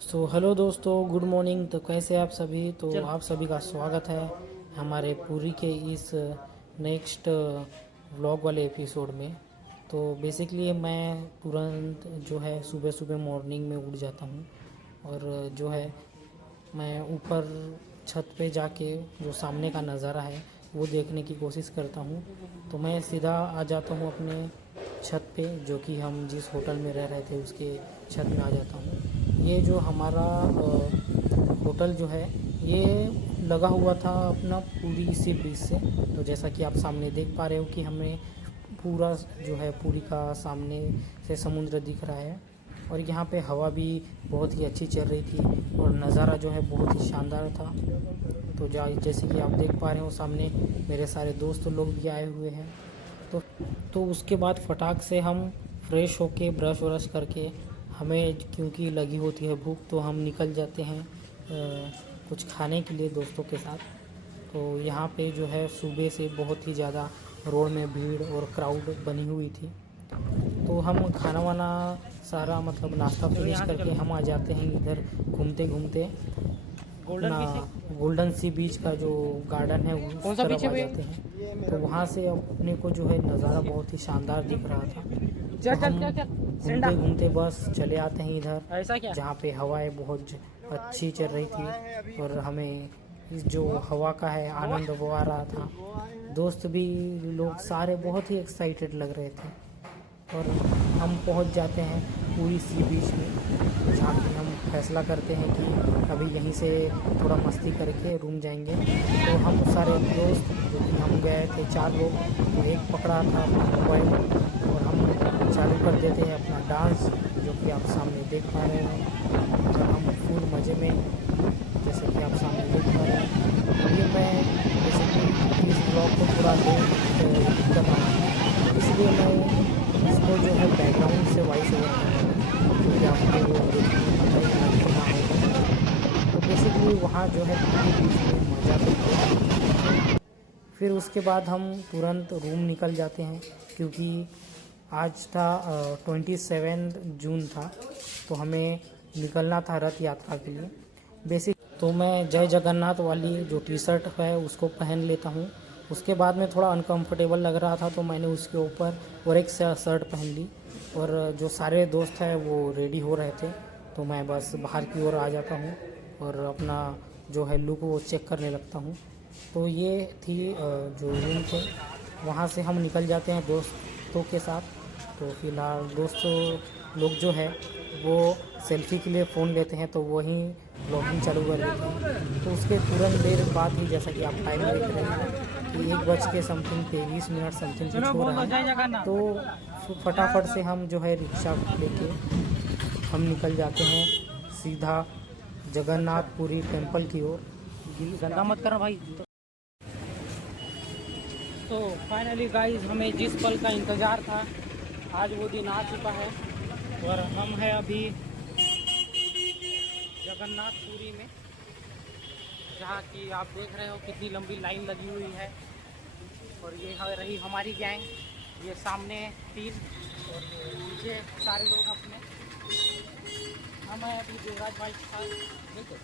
Hello दोस्तों, good morning. तो कैसे आप सभी? तो आप सभी का स्वागत है हमारे पूरी के इस नेक्स्ट व्लॉग वाले एपिसोड में। तो बेसिकली मैं तुरंत जो है सुबह सुबह मॉर्निंग में उठ जाता हूँ और जो है मैं ऊपर छत पे जाके जो सामने का नज़ारा है वो देखने की कोशिश करता हूँ। तो मैं सीधा आ जाता हूँ अपने छत पे, जो कि हम जिस होटल में रह रहे थे उसके छत में आ जाता हूँ। ये जो हमारा होटल जो है ये लगा हुआ था अपना पूरी इसी ब्रिज से। तो जैसा कि आप सामने देख पा रहे हो कि हमें पूरा जो है पूरी का सामने से समुद्र दिख रहा है और यहाँ पे हवा भी बहुत ही अच्छी चल रही थी और नज़ारा जो है बहुत ही शानदार था। तो जैसे कि आप देख पा रहे हो सामने मेरे सारे दोस्त लोग भी आए हुए हैं। तो तो उसके बाद फटाक से हम फ्रेश होके ब्रश व्रश करके हमें क्योंकि लगी होती है भूख तो हम निकल जाते हैं कुछ खाने के लिए दोस्तों के साथ। तो यहाँ पे जो है सुबह से बहुत ही ज़्यादा रोड में भीड़ और क्राउड बनी हुई थी। तो हम खाना वाना सारा मतलब नाश्ता फिनिश करके हम आ जाते हैं इधर घूमते घूमते अपना गोल्डन सी बीच का जो गार्डन है उस तरफ आ जाते हैं। तो वहाँ से अपने को जो है नज़ारा बहुत ही शानदार दिख रहा था। तो हम घूमते घूमते बस चले आते हैं इधर जहाँ पे हवाएं बहुत अच्छी चल रही थी और हमें इस जो हवा का है आनंद वो आ रहा था। दोस्त भी लोग सारे बहुत ही एक्साइटेड लग रहे थे और हम पहुंच जाते हैं पूरी सी बीच में, जहाँ पे हम फैसला करते हैं कि अभी यहीं से थोड़ा मस्ती करके रूम जाएंगे। तो हम सारे दोस्त जो कि हम गए थे 4 लोग, तो एक पकड़ा था अपना मोबाइल और हम चालू कर देते हैं अपना डांस, जो कि आप सामने देख पा रहे हैं। और हम फुल मज़े में, जैसे कि आप सामने देख पा रहे हैं। अभी मैं जैसे कि इस ब्लॉग को पूरा लेट कर रहा हूँ, इसलिए मैं इसको जो है बैकग्राउंड से वॉइस ओवर कर रहा हूँ, क्योंकि आपको वो देखने में पता ही लगता होगा। तो बेसिकली वहाँ जो है पूरी बीच में मज़ा करते हैं। फिर उसके बाद हम तुरंत रूम निकल जाते हैं, क्योंकि आज था 27 जून था, तो हमें निकलना था रथ यात्रा के लिए। बेसिक तो मैं जय जगन्नाथ वाली जो टी शर्ट है उसको पहन लेता हूँ। उसके बाद में थोड़ा अनकंफर्टेबल लग रहा था तो मैंने उसके ऊपर और एक शर्ट पहन ली और जो सारे दोस्त हैं वो रेडी हो रहे थे, तो मैं बस बाहर की ओर आ जाता हूँ और अपना जो है लुक वो चेक करने लगता हूँ। तो ये थी जो रूम थे, वहाँ से हम निकल जाते हैं दोस्तों के साथ। तो फिलहाल दोस्तों लोग जो है वो सेल्फ़ी के लिए फ़ोन लेते हैं, तो वहीं ब्लॉगिंग चालू कर देते हैं। तो उसके तुरंत देर बाद ही, जैसा कि आप टाइम देख रहे हैं कि 1:23 समथिंग कुछ हो रहा है, तो फटाफट से हम जो है रिक्शा लेके हम निकल जाते हैं सीधा जगन्नाथपुरी टेम्पल की ओर। गंदा मत करना भाई। तो फाइनली गाइस, हमें जिस पल का इंतज़ार था आज वो दिन आ चुका है और हम हैं अभी जगन्नाथपुरी में, जहाँ की आप देख रहे हो कितनी लंबी लाइन लगी हुई है। और ये रही हमारी गैंग, ये सामने 3 और पीछे सारे लोग अपने। हम हैं अभी देवराज भाई के साथ। देखो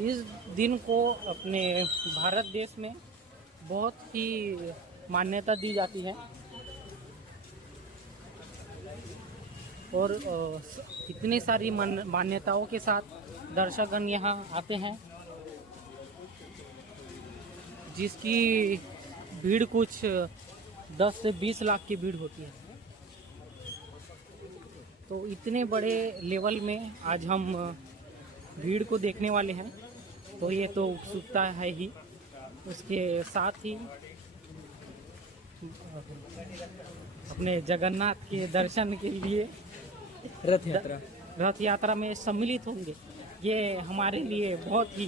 इस दिन को अपने भारत देश में बहुत ही मान्यता दी जाती है और इतनी सारी मान्यताओं के साथ दर्शकगण यहाँ आते हैं, जिसकी भीड़ कुछ 10 से 20 लाख की भीड़ होती है। तो इतने बड़े लेवल में आज हम भीड़ को देखने वाले हैं, तो ये तो उत्सुकता है ही। उसके साथ ही अपने जगन्नाथ के दर्शन के लिए रथ यात्रा में सम्मिलित होंगे, ये हमारे लिए बहुत ही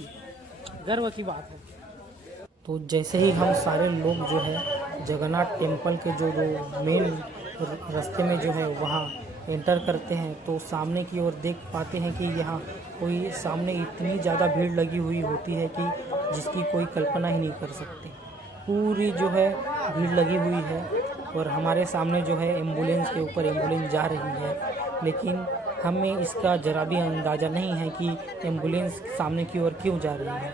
गर्व की बात है। तो जैसे ही हम सारे लोग जो है जगन्नाथ टेम्पल के जो मेन रास्ते में जो है वहाँ एंटर करते हैं, तो सामने की ओर देख पाते हैं कि यहाँ कोई सामने इतनी ज़्यादा भीड़ लगी हुई होती है कि जिसकी कोई कल्पना ही नहीं कर सकते। पूरी जो है भीड़ लगी हुई है और हमारे सामने जो है एम्बुलेंस के ऊपर एम्बुलेंस जा रही है, लेकिन हमें इसका ज़रा भी अंदाज़ा नहीं है कि एम्बुलेंस सामने की ओर क्यों जा रही है।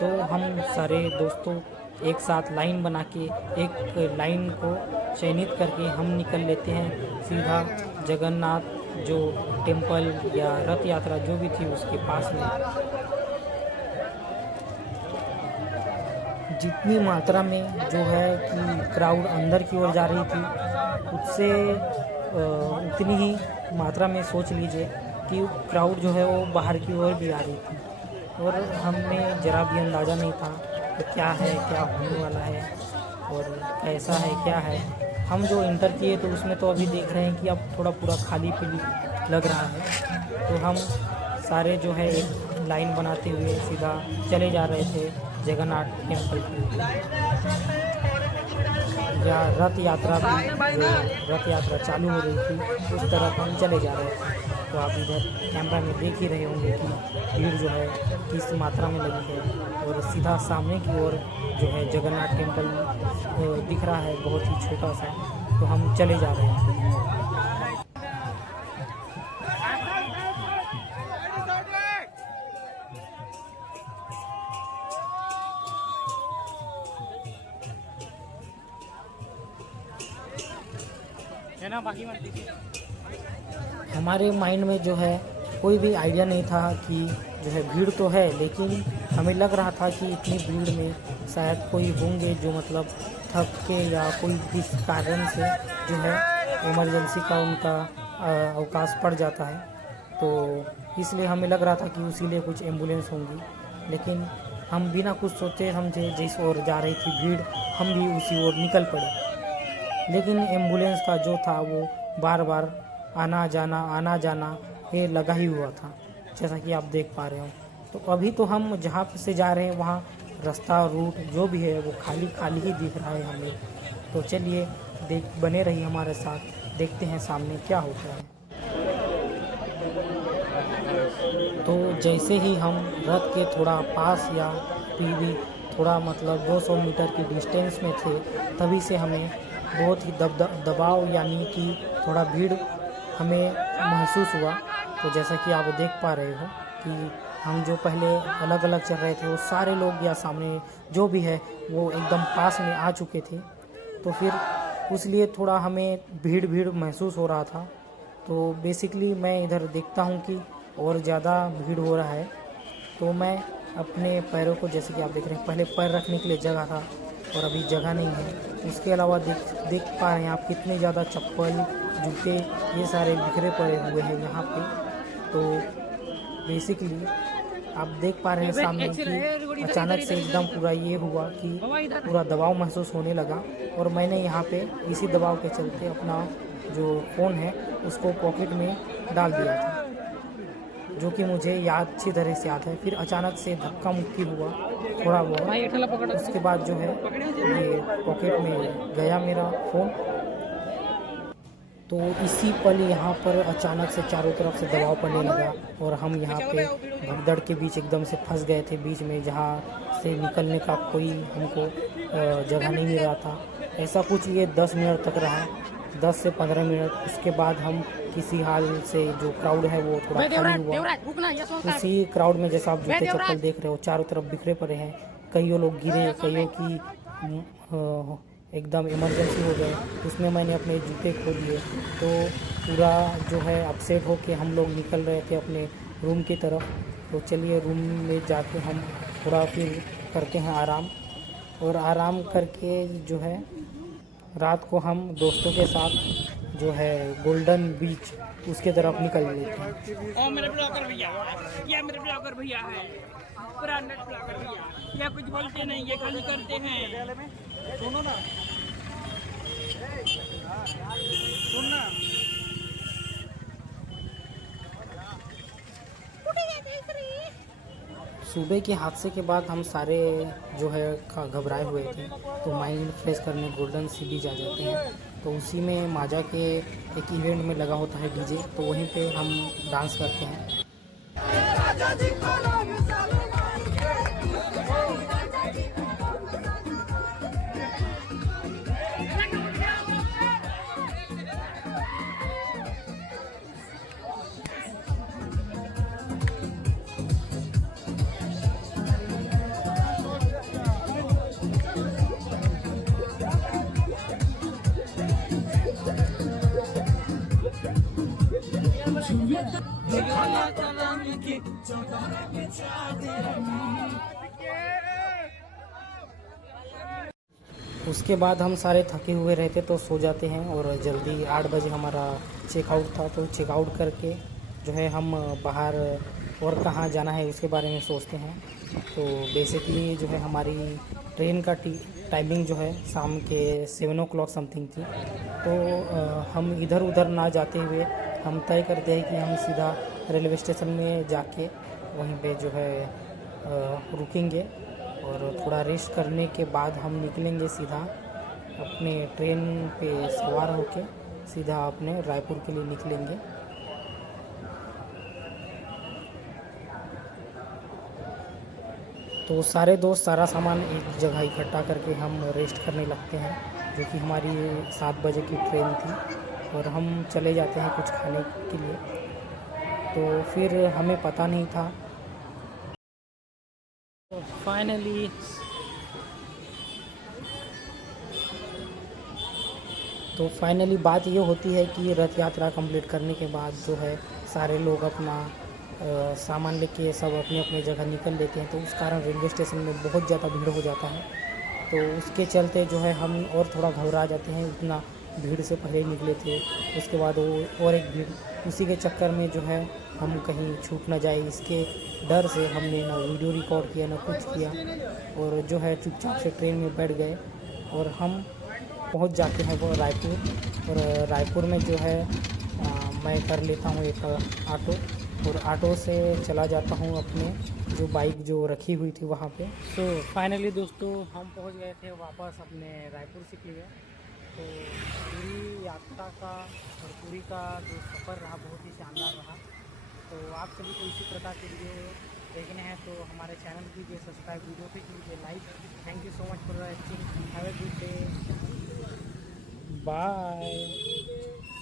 तो हम सारे दोस्तों एक साथ लाइन बना के एक लाइन को चयनित करके हम निकल लेते हैं सीधा जगन्नाथ जो टेम्पल या रथ यात्रा जो भी थी उसके पास में। जितनी मात्रा में जो है कि क्राउड अंदर की ओर जा रही थी, उससे उतनी ही मात्रा में सोच लीजिए कि क्राउड जो है वो बाहर की ओर भी आ रही थी और हमें ज़रा भी अंदाज़ा नहीं था कि क्या है, क्या होने वाला है और कैसा है, क्या है। हम जो इंटर किए तो उसमें तो अभी देख रहे हैं कि अब थोड़ा पूरा खाली पीली लग रहा है। तो हम सारे जो है एक लाइन बनाते हुए सीधा चले जा रहे थे जगन्नाथ टेम्पल या रथ यात्रा भी, जो रथ यात्रा चालू हो रही थी उस तरफ हम चले जा रहे थे। तो आप इधर कैमरा में देख ही रहे होंगे कि भीड़ जो है किस मात्रा में लगी है और सीधा सामने की ओर जो है जगन्नाथ टेम्पल दिख रहा है, बहुत ही छोटा सा। तो हम चले जा रहे हैं। हमारे माइंड में जो है कोई भी आइडिया नहीं था कि जो है भीड़ तो है, लेकिन हमें लग रहा था कि इतनी भीड़ में शायद कोई होंगे जो मतलब थक के या कोई किस कारण से जो है इमरजेंसी का उनका अवकाश पड़ जाता है। तो इसलिए हमें लग रहा था कि उसी लिए कुछ एम्बुलेंस होंगी, लेकिन हम बिना कुछ सोचे समझे जिस ओर जा रही थी भीड़, हम भी उसी ओर निकल पड़े। लेकिन एम्बुलेंस का जो था वो बार बार आना जाना ये लगा ही हुआ था, जैसा कि आप देख पा रहे हो। तो अभी तो हम जहाँ से जा रहे हैं वहाँ रास्ता रूट जो भी है वो खाली खाली ही दिख रहा है हमें। तो चलिए बने रही हमारे साथ, देखते हैं सामने क्या होता है। तो जैसे ही हम रथ के थोड़ा पास या भी थोड़ा मतलब 200 मीटर की डिस्टेंस में थे, तभी से हमें बहुत ही दबाव यानी कि थोड़ा भीड़ हमें महसूस हुआ। तो जैसा कि आप देख पा रहे हो कि हम जो पहले अलग अलग चल रहे थे वो सारे लोग या सामने जो भी है वो एकदम पास में आ चुके थे। तो फिर उसलिए थोड़ा हमें भीड़ महसूस हो रहा था। तो बेसिकली मैं इधर देखता हूँ कि और ज़्यादा भीड़ हो रहा है, तो मैं अपने पैरों को, जैसे कि आप देख रहे हैं, पहले पैर रखने के लिए जगह था और अभी जगह नहीं है। इसके अलावा देख पा रहे हैं आप कितने ज़्यादा चप्पल, जूते ये सारे बिखरे पड़े हुए हैं यहाँ पे। तो बेसिकली आप देख पा रहे हैं सामने कि अचानक से एकदम पूरा ये हुआ कि पूरा दबाव महसूस होने लगा और मैंने यहाँ पे इसी दबाव के चलते अपना जो फ़ोन है उसको पॉकेट में डाल दिया था, जो कि मुझे अच्छी तरह से याद है। फिर अचानक से धक्का मुक्की हुआ थोड़ा बहुत, उसके बाद जो है ये पॉकेट में गया मेरा फ़ोन। तो इसी पल यहाँ पर अचानक से चारों तरफ से दबाव पड़ने लगा और हम यहाँ पे भगदड़ के बीच एकदम से फंस गए थे बीच में, जहाँ से निकलने का कोई हमको जगह नहीं मिल रहा था। ऐसा कुछ ये 10 मिनट तक रहा, 10 से 15 मिनट। उसके बाद हम किसी हाल से जो क्राउड है वो थोड़ा खाली हुआ। उसी क्राउड में जैसा आप जूते चप्पल देख रहे हो चारों तरफ बिखरे पड़े हैं, कईयों लोग गिरे, कईयों की एकदम इमरजेंसी हो गए। उसमें मैंने अपने जूते खो दिए। तो पूरा जो है अपसेट हो के हम लोग निकल रहे थे अपने रूम की तरफ। तो चलिए रूम में जाके हम थोड़ा फिर करते हैं आराम, और आराम करके जो है रात को हम दोस्तों के साथ जो है गोल्डन बीच उसके तरफ निकल लेते हैं। और मेरे ब्लॉगर भैया, ये मेरे ब्लॉगर भैया है, ब्रांडेड ब्लॉगर भैया, या कुछ बोलते नहीं, ये खाली करते हैं। सुनो ना, सुनना। सुबह के हादसे के बाद हम सारे जो है घबराए हुए थे, तो माइंड फ्रेश करने गोल्डन सी बीच आ जाते हैं। तो उसी में माजा के एक इवेंट में लगा होता है डीजे, तो वहीं पे हम डांस करते हैं। उसके बाद हम सारे थके हुए रहते तो सो जाते हैं और जल्दी 8 बजे हमारा चेकआउट था, तो चेकआउट करके जो है हम बाहर और कहाँ जाना है उसके बारे में सोचते हैं। तो बेसिकली जो है हमारी ट्रेन का टाइमिंग जो है शाम के 7 o'clock समथिंग थी। तो हम इधर उधर ना जाते हुए हम तय करते हैं कि हम सीधा रेलवे स्टेशन में जाके वहीं पे जो है रुकेंगे और थोड़ा रेस्ट करने के बाद हम निकलेंगे सीधा अपने ट्रेन पे सवार होके सीधा अपने रायपुर के लिए निकलेंगे। तो सारे दोस्त सारा सामान एक जगह इकट्ठा करके हम रेस्ट करने लगते हैं, जो कि हमारी 7 बजे की ट्रेन थी, और हम चले जाते हैं कुछ खाने के लिए। तो फिर हमें पता नहीं था। तो फाइनली बात ये होती है कि रथ यात्रा कंप्लीट करने के बाद जो है सारे लोग अपना सामान लेके सब अपने अपने जगह निकल लेते हैं। तो उस कारण रेलवे स्टेशन में बहुत ज़्यादा भीड़ हो जाता है। तो उसके चलते जो है हम और थोड़ा घबरा जाते हैं, उतना भीड़ से पहले ही निकले थे। उसके बाद वो और एक भीड़, उसी के चक्कर में जो है हम कहीं छूट ना जाए इसके डर से हमने ना वीडियो रिकॉर्ड किया ना कुछ किया, और जो है चुपचाप से ट्रेन में बैठ गए और हम पहुंच जाते हैं वो रायपुर। और रायपुर में जो है मैं कर लेता हूँ एक ऑटो, और ऑटो से चला जाता हूँ अपने जो बाइक जो रखी हुई थी वहाँ पे। तो फाइनली दोस्तों हम पहुँच गए थे वापस अपने रायपुर से के लिए। तो पूरी यात्रा का और पूरी का जो सफ़र रहा बहुत ही शानदार रहा। तो आप सभी को इसी प्रकार के वीडियो देखने हैं तो हमारे चैनल कीजिए सब्सक्राइब, वीडियो पे कीजिए like. Thank you so much for watching, have a good day, bye.